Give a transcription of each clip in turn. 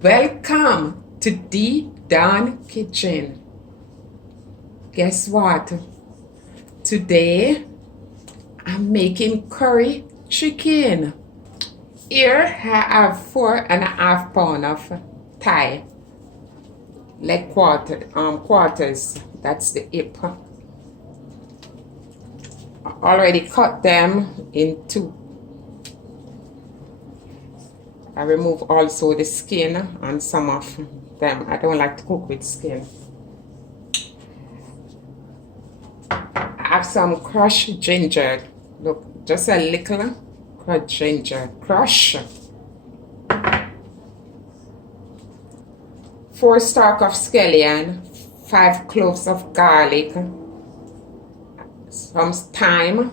Welcome to the Dawn Kitchen. Guess what? Today I'm making curry chicken. Here I have 4.5 pounds of thigh, leg quarters. That's the hip. I already cut them in two. I remove also the skin on some of them. I don't like to cook with skin. I have some crushed ginger. Look, just a little crushed ginger. Crush. 4 stalks of scallion, 5 cloves of garlic, some thyme,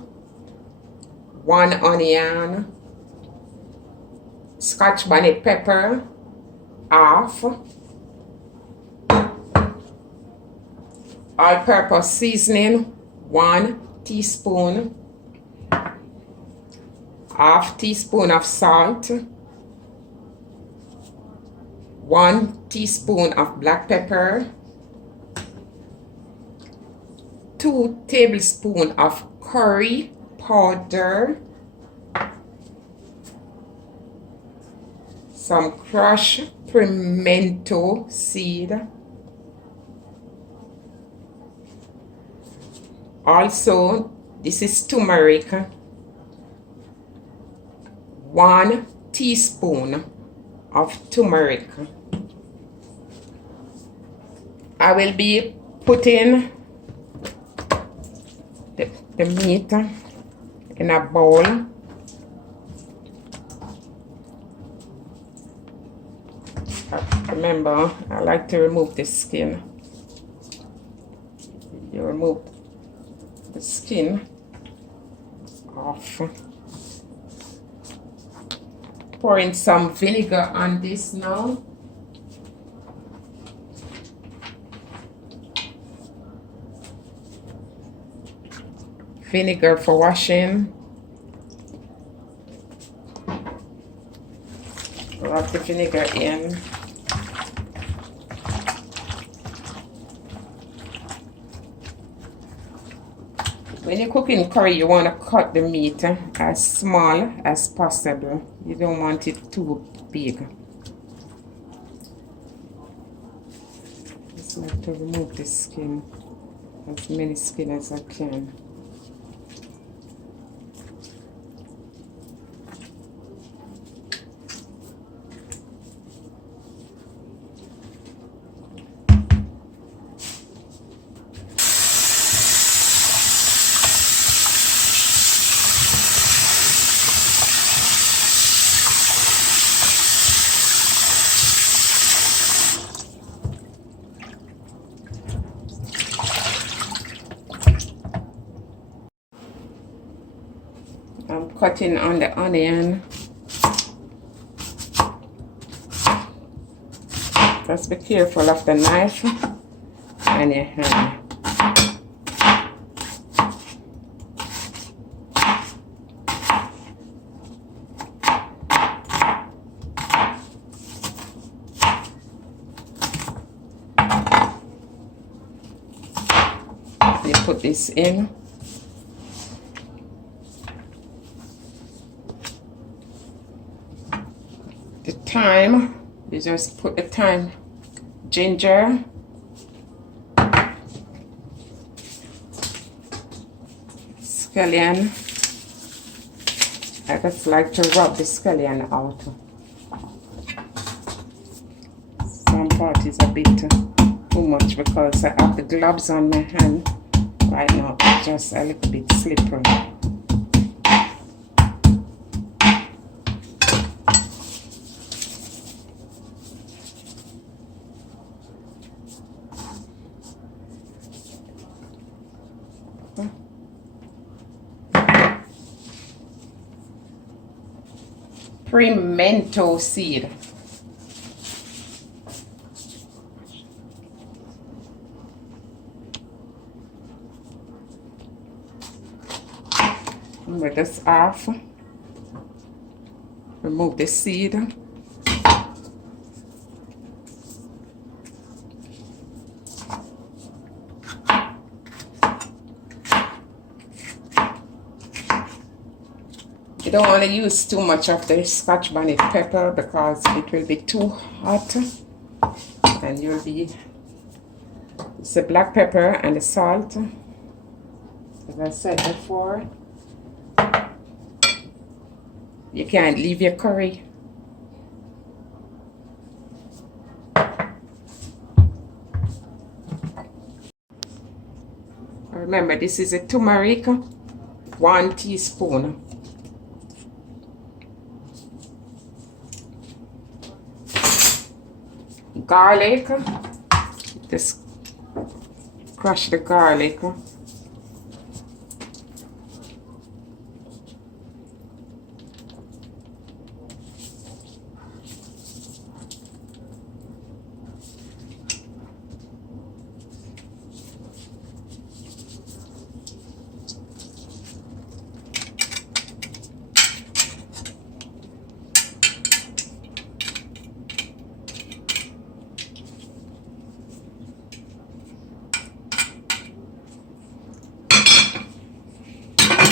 1 onion, Scotch bonnet pepper, half, all-purpose seasoning, 1 teaspoon, half teaspoon of salt, 1 teaspoon of black pepper, 2 tablespoons of curry powder, some crushed pimento seed, also this is turmeric, 1 teaspoon of turmeric. I will be putting the meat in a bowl. Remember, I like to remove the skin. You remove the skin off. Pouring some vinegar on this now. Vinegar for washing. Rub the vinegar in. When you're cooking curry, you want to cut the meat as small as possible. You don't want it too big. Just like to remove the skin, as many skin as I can. I'm cutting on the onion. Just be careful of the knife and your hand. You put this in. The thyme, you just put the thyme, ginger, scallion. I just like to rub the scallion out. Some part is a bit too much because I have the gloves on my hand right now. It's just a little bit slippery. Pimento seed. With this off, remove the seed. don't want to use too much of the Scotch bonnet pepper because it will be too hot, and you'll be, it's the black pepper and the salt, as I said before. You can't leave your curry. Remember, this is a turmeric, 1 teaspoon. Garlic, just crush the garlic.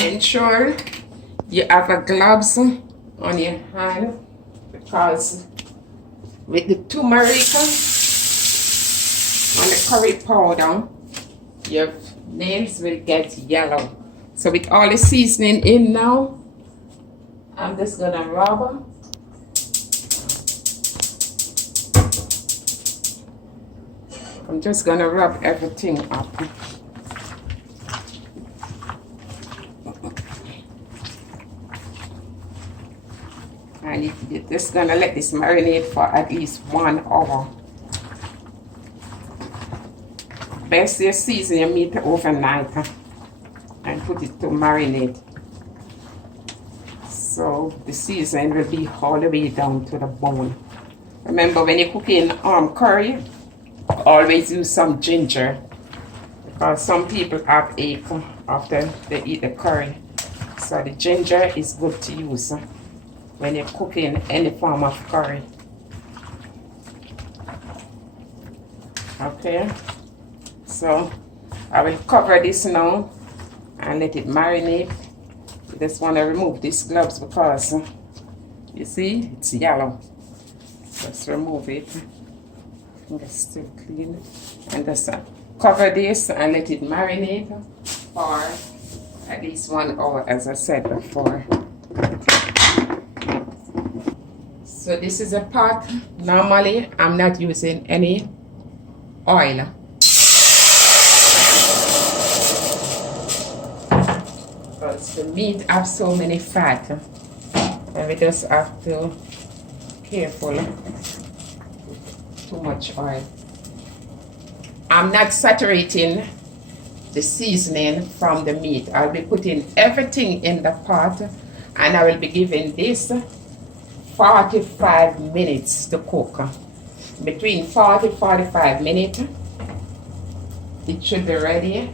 Ensure you have a gloves on your hand, because with the turmeric and the curry powder, your nails will get yellow. So with all the seasoning in now, I'm just gonna rub. I'm just gonna rub everything up. And you're just gonna let this marinate for at least 1 hour. Best you season your meat overnight and put it to marinate. So the seasoning will be all the way down to the bone. Remember, when you're cooking curry, always use some ginger, because some people have ache after they eat the curry. So the ginger is good to use when you're cooking any form of curry. Okay, so I will cover this now and let it marinate. I just want to remove these gloves because you see it's yellow. Just remove it. It's still clean. And just cover this and let it marinate for at least 1 hour, as I said before. So this is a pot. Normally, I'm not using any oil. Because the meat have so many fat. And we just have to be careful with too much oil. I'm not saturating the seasoning from the meat. I'll be putting everything in the pot, and I will be giving this 45 minutes to cook. Between 40 and 45 minutes, it should be ready.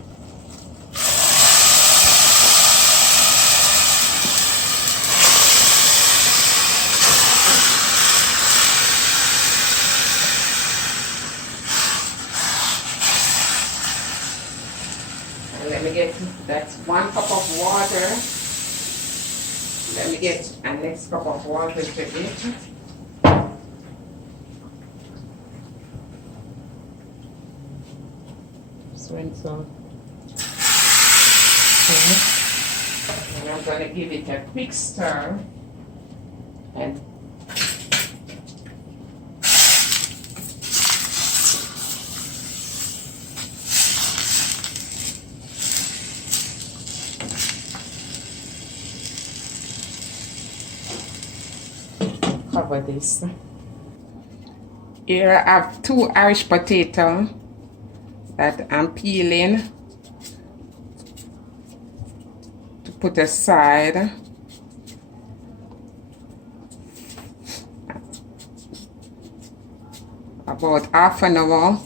And let me get, that's 1 cup of water. Let me get a next cup of water to it. So and so. Okay. And I'm going to give it a quick stir. And cover this. Here I have 2 Irish potatoes that I'm peeling to put aside. About half an hour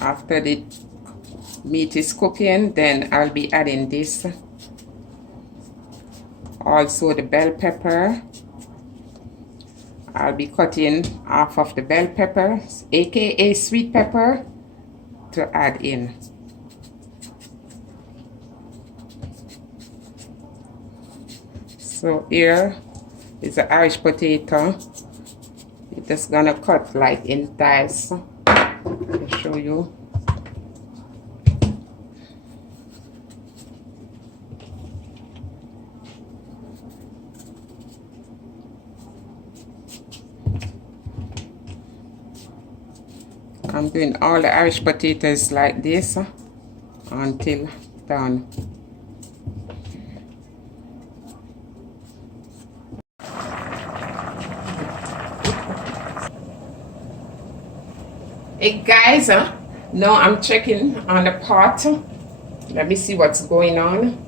after the meat is cooking, then I'll be adding this. Also the bell pepper. I'll be cutting half of the bell pepper, aka sweet pepper, to add in. So here is the Irish potato. You're just gonna cut like in dice. I'll show you. I'm doing all the Irish potatoes like this until done. Hey guys, now I'm checking on the pot. Let me see what's going on.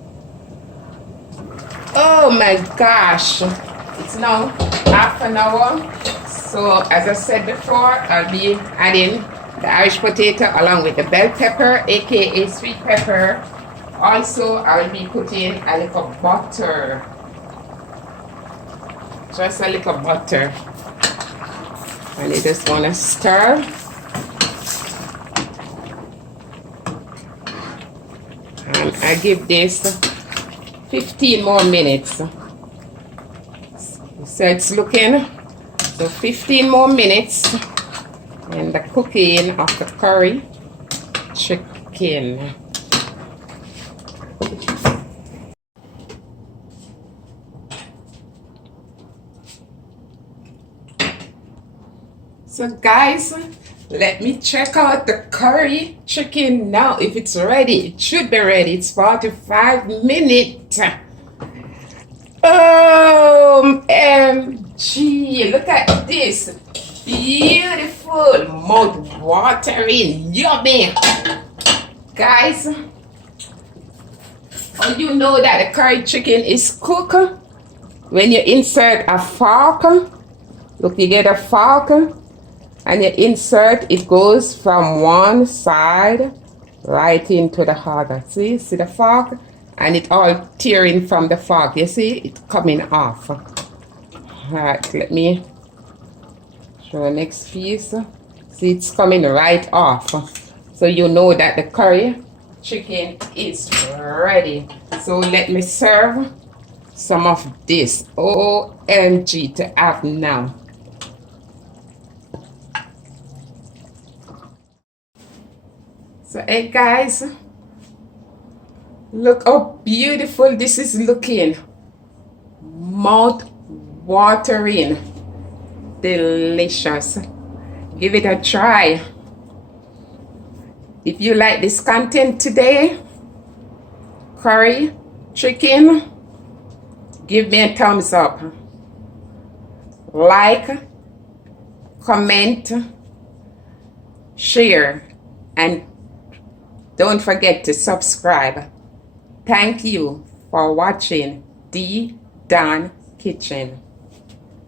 Oh my gosh, it's now half an hour. So as I said before, I'll be adding the Irish potato along with the bell pepper, aka sweet pepper. Also, I'll be putting a little butter. Just a little butter. And you just want to stir. And I give this 15 more minutes. So it's looking, so 15 more minutes and the cooking of the curry chicken. So guys, let me check out the curry chicken now. If it's ready, it should be ready. It's 45 minutes. OMG, look at this. Beautiful, mouth-watering, yummy. Guys, oh, you know that the curry chicken is cooked when you insert a fork. Look, you get a fork and you insert, it goes from one side right into the other. See the fork? And it all tearing from the fork. You see it coming off. Alright, let me show the next piece. See, it's coming right off. So you know that the curry chicken is ready. So let me serve some of this. OMG to have now. So hey guys, look how beautiful this is looking. Mouth watering, delicious. Give it a try. If you like this content today, curry chicken, give me a thumbs up. Like, comment, share, and don't forget to subscribe. Thank you for watching The Dawn Kitchen.